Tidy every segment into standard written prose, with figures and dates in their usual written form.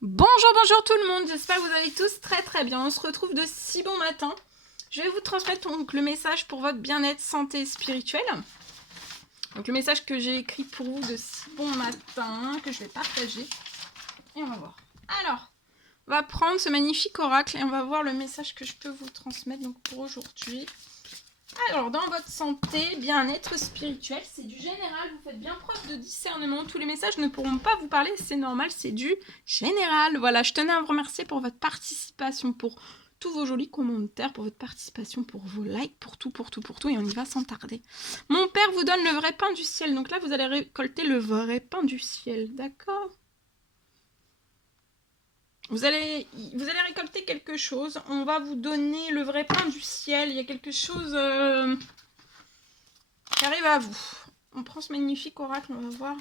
Bonjour tout le monde, j'espère que vous allez tous très bien. On se retrouve de si bon matin. Je vais vous transmettre donc le message pour votre bien-être, santé spirituelle. Donc le message que j'ai écrit pour vous de si bon matin, que je vais partager. Et on va voir. Alors, on va prendre ce magnifique oracle et on va voir le message que je peux vous transmettre donc pour aujourd'hui. Alors, dans votre santé, bien-être spirituel, c'est du général, vous faites bien preuve de discernement. Tous les messages ne pourront pas vous parler, c'est normal, c'est du général. Voilà, je tenais à vous remercier pour votre participation, pour tous vos jolis commentaires, pour votre participation, pour vos likes, pour tout, et on y va sans tarder. Mon père vous donne le vrai pain du ciel, donc là, vous allez récolter le vrai pain du ciel, d'accord ? Vous allez récolter quelque chose, on va vous donner le vrai pain du ciel, il y a quelque chose... qui arrive à vous. On prend ce magnifique oracle, on va voir.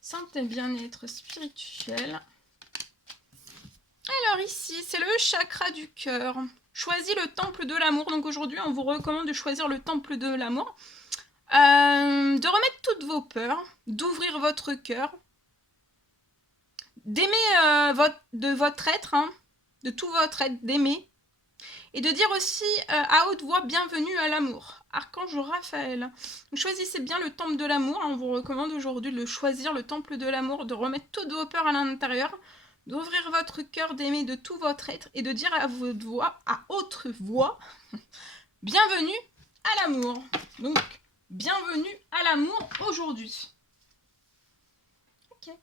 Santé, bien-être spirituel. Alors ici, c'est le chakra du cœur. Choisis le temple de l'amour. Donc aujourd'hui, on vous recommande de choisir le temple de l'amour. De remettre toutes vos peurs, d'ouvrir votre cœur, d'aimer de votre être, de tout votre être, d'aimer. Et de dire aussi à haute voix bienvenue à l'amour. Archange Raphaël. Donc, choisissez bien le temple de l'amour. On vous recommande aujourd'hui de choisir le temple de l'amour, de remettre toutes vos peurs à l'intérieur, d'ouvrir votre cœur, d'aimer de tout votre être et de dire à votre voix, à haute voix, bienvenue à l'amour. Donc, bienvenue à l'amour aujourd'hui. Ok.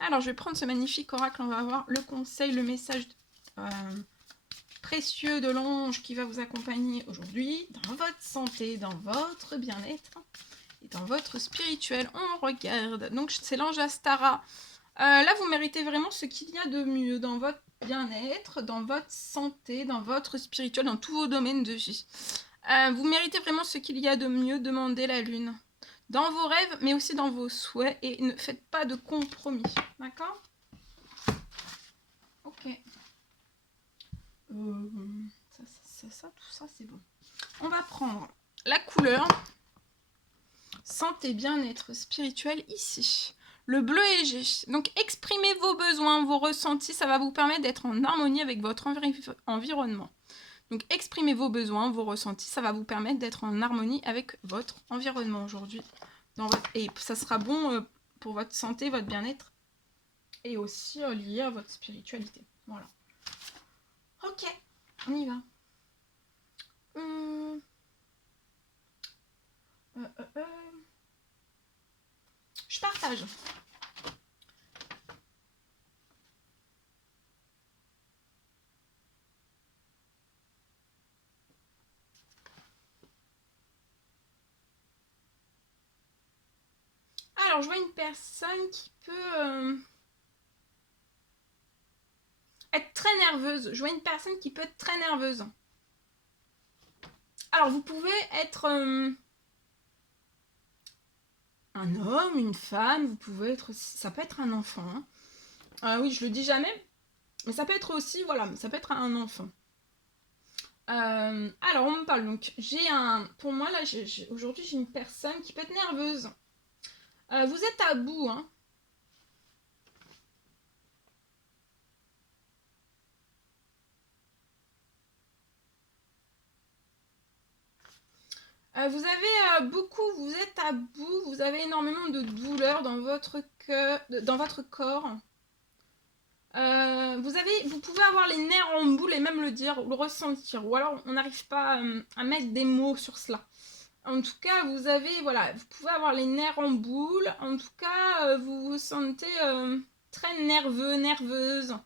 Alors, je vais prendre ce magnifique oracle. On va voir le conseil, le message précieux de l'ange qui va vous accompagner aujourd'hui dans votre santé, dans votre bien-être et dans votre spirituel. On regarde. Donc, c'est l'ange Astara. Là, vous méritez vraiment ce qu'il y a de mieux dans votre bien-être, dans votre santé, dans votre spirituel, dans tous vos domaines de vie. Vous méritez vraiment ce qu'il y a de mieux. Demandez la lune. Dans vos rêves, mais aussi dans vos souhaits. Et ne faites pas de compromis. D'accord ? Ok. Tout ça, c'est bon. On va prendre la couleur santé, bien-être spirituel ici. Le bleu léger. Donc, exprimez vos besoins, vos ressentis. Ça va vous permettre d'être en harmonie avec votre environnement. Donc, exprimez vos besoins, vos ressentis. Ça va vous permettre d'être en harmonie avec votre environnement aujourd'hui. Et ça sera bon pour votre santé, votre bien-être. Et aussi lié à votre spiritualité. Voilà. Ok, on y va. Je partage. Alors, je vois une personne qui peut être très nerveuse. Je vois une personne qui peut être très nerveuse. Alors, vous pouvez être un homme, une femme, vous pouvez être... Ça peut être un enfant. Oui, je le dis jamais. Mais ça peut être aussi, voilà, ça peut être un enfant. Alors, on me parle donc. Pour moi, là, aujourd'hui, j'ai une personne qui peut être nerveuse. Vous êtes à bout, hein. Vous avez vous êtes à bout, vous avez énormément de douleur dans votre cœur, dans votre corps. Vous pouvez avoir les nerfs en boule et même le dire, ou le ressentir, ou alors on n'arrive pas à mettre des mots sur cela. En tout cas, vous pouvez avoir les nerfs en boule. En tout cas, vous vous sentez très nerveux, nerveuse.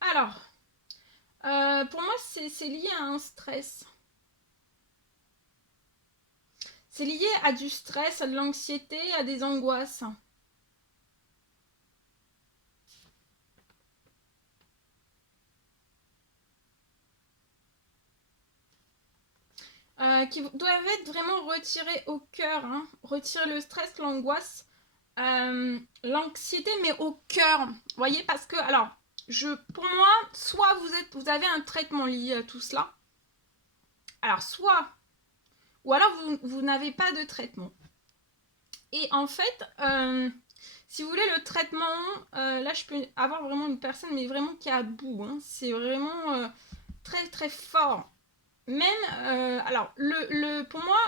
Alors, pour moi, c'est lié à un stress. C'est lié à du stress, à de l'anxiété, à des angoisses. Qui doivent être vraiment retirés au cœur. Hein. Retirer le stress, l'angoisse, l'anxiété, mais au cœur. Vous voyez, parce que, alors, pour moi, soit vous avez un traitement lié à tout cela. Alors, soit ou alors vous n'avez pas de traitement. Et en fait, si vous voulez le traitement, là je peux avoir vraiment une personne, mais vraiment qui est à bout, hein. C'est vraiment très très fort. Même, alors, pour moi,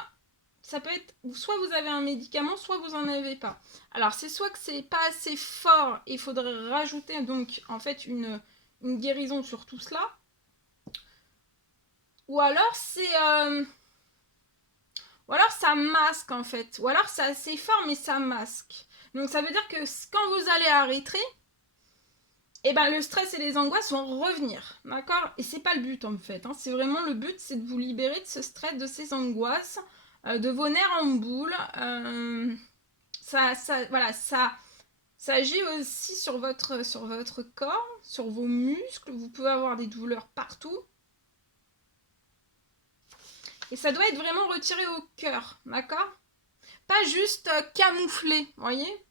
ça peut être, soit vous avez un médicament, soit vous n'en avez pas. Alors, c'est soit que c'est pas assez fort, et il faudrait rajouter, donc, en fait, une guérison sur tout cela. Ou alors, ou alors, ça masque, en fait. Ou alors, c'est assez fort, mais ça masque. Donc, ça veut dire que quand vous allez arrêter, et ben le stress et les angoisses vont revenir, d'accord? Et c'est pas le but en fait, hein. C'est vraiment le but, c'est de vous libérer de ce stress, de ces angoisses, de vos nerfs en boule. Voilà, ça agit aussi sur votre corps, sur vos muscles. Vous pouvez avoir des douleurs partout. Et ça doit être vraiment retiré au cœur, d'accord? Pas juste camouflé, voyez?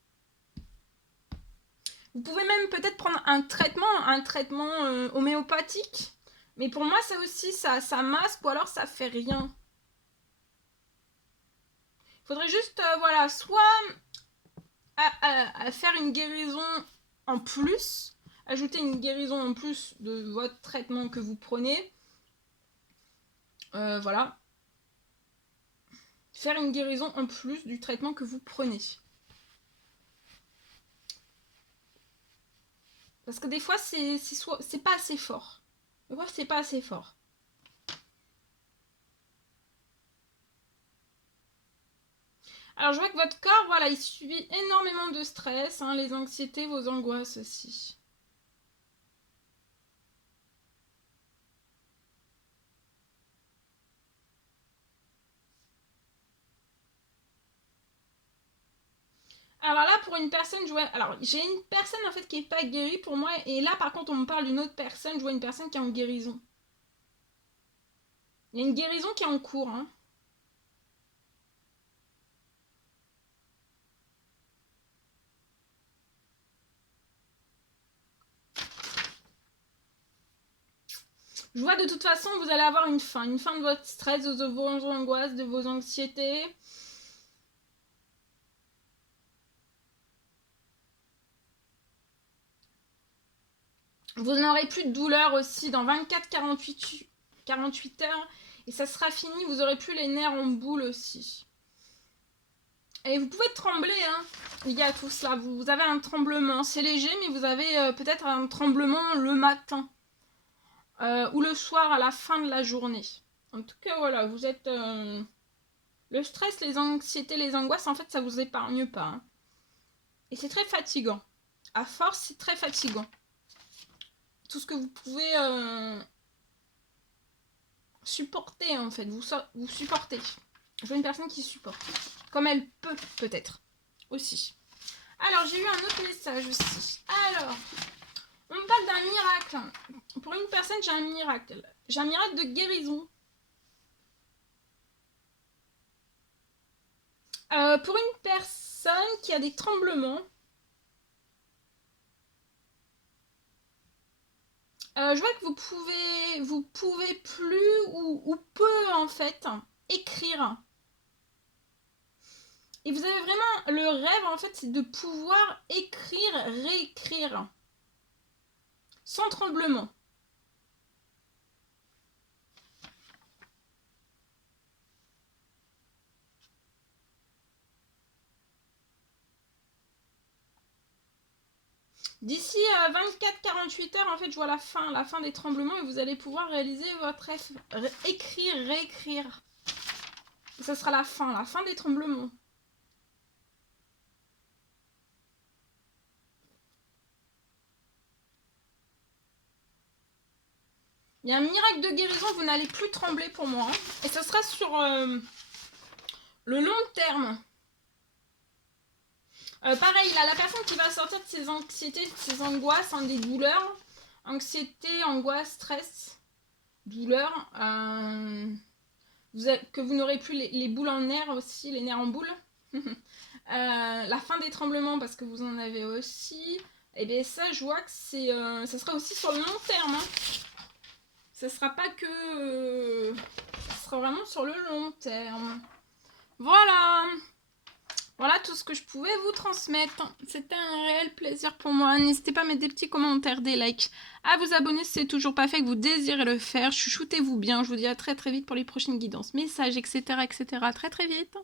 Vous pouvez même peut-être prendre un traitement homéopathique. Mais pour moi, ça aussi, ça masque ou alors ça fait rien. Il faudrait juste, voilà, soit à faire une guérison en plus, ajouter une guérison en plus de votre traitement que vous prenez. Voilà. Faire une guérison en plus du traitement que vous prenez. Parce que des fois, c'est pas assez fort. Des fois, c'est pas assez fort. Alors, je vois que votre corps, voilà, il subit énormément de stress, hein, les anxiétés, vos angoisses aussi. Alors là, pour une personne, alors j'ai une personne en fait qui est pas guérie pour moi, et là par contre on me parle d'une autre personne, je vois une personne qui est en guérison. Il y a une guérison qui est en cours, hein. Je vois de toute façon vous allez avoir une fin de votre stress, de vos angoisses, de vos anxiétés. Vous n'aurez plus de douleur aussi dans 24-48 heures. Et ça sera fini, vous aurez plus les nerfs en boule aussi. Et vous pouvez trembler, hein. Il y a tout cela. Vous avez un tremblement. C'est léger, mais vous avez peut-être un tremblement le matin. Ou le soir à la fin de la journée. En tout cas, voilà, vous êtes... Le stress, les anxiétés, les angoisses, en fait, ça vous épargne pas, hein. Et c'est très fatigant. À force, c'est très fatigant. Tout ce que vous pouvez supporter, en fait. Vous supportez. Je veux une personne qui supporte. Comme elle peut, peut-être. Aussi. Alors, j'ai eu un autre message aussi. Alors, on me parle d'un miracle. Pour une personne, j'ai un miracle. J'ai un miracle de guérison. Pour une personne qui a des tremblements, je vois que vous pouvez plus ou peu en fait écrire. Et vous avez vraiment le rêve en fait, c'est de pouvoir écrire, réécrire, sans tremblement. D'ici 24-48 heures, en fait, je vois la fin des tremblements et vous allez pouvoir réaliser votre rêve, écrire, réécrire. Et ça sera la fin des tremblements. Il y a un miracle de guérison, vous n'allez plus trembler pour moi, hein. Et ce sera sur le long terme. Pareil, là, la personne qui va sortir de ses anxiétés, de ses angoisses, hein, des douleurs, anxiété, angoisse, stress, douleur, que vous n'aurez plus les boules en nerfs aussi, les nerfs en boule. La fin des tremblements parce que vous en avez aussi. Et bien ça, je vois que ça sera aussi sur le long terme, hein. Ça sera pas que sera vraiment sur le long terme. Voilà. Voilà tout ce que je pouvais vous transmettre. C'était un réel plaisir pour moi. N'hésitez pas à mettre des petits commentaires, des likes, à vous abonner si c'est toujours pas fait, que vous désirez le faire. Chuchotez-vous bien. Je vous dis à très très vite pour les prochaines guidances, messages, etc. etc. Très très vite.